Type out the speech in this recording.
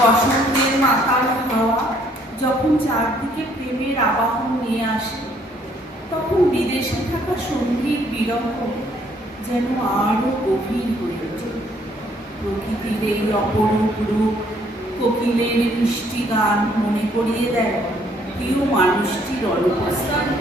বসন্তের মাথার হাওয়া যখন চারদিকে প্রেমের আবাহন নিয়ে আসে, তখন বিদেশে থাকা সঙ্গীর বিরহ যেন আরো গভীর হয়ে ওঠে। প্রকৃতির এই অপরূপ রূপ, কোকিলের মিষ্টি গান মনে করিয়ে দেয় প্রিয় মানুষটির অনুপস্থিতি।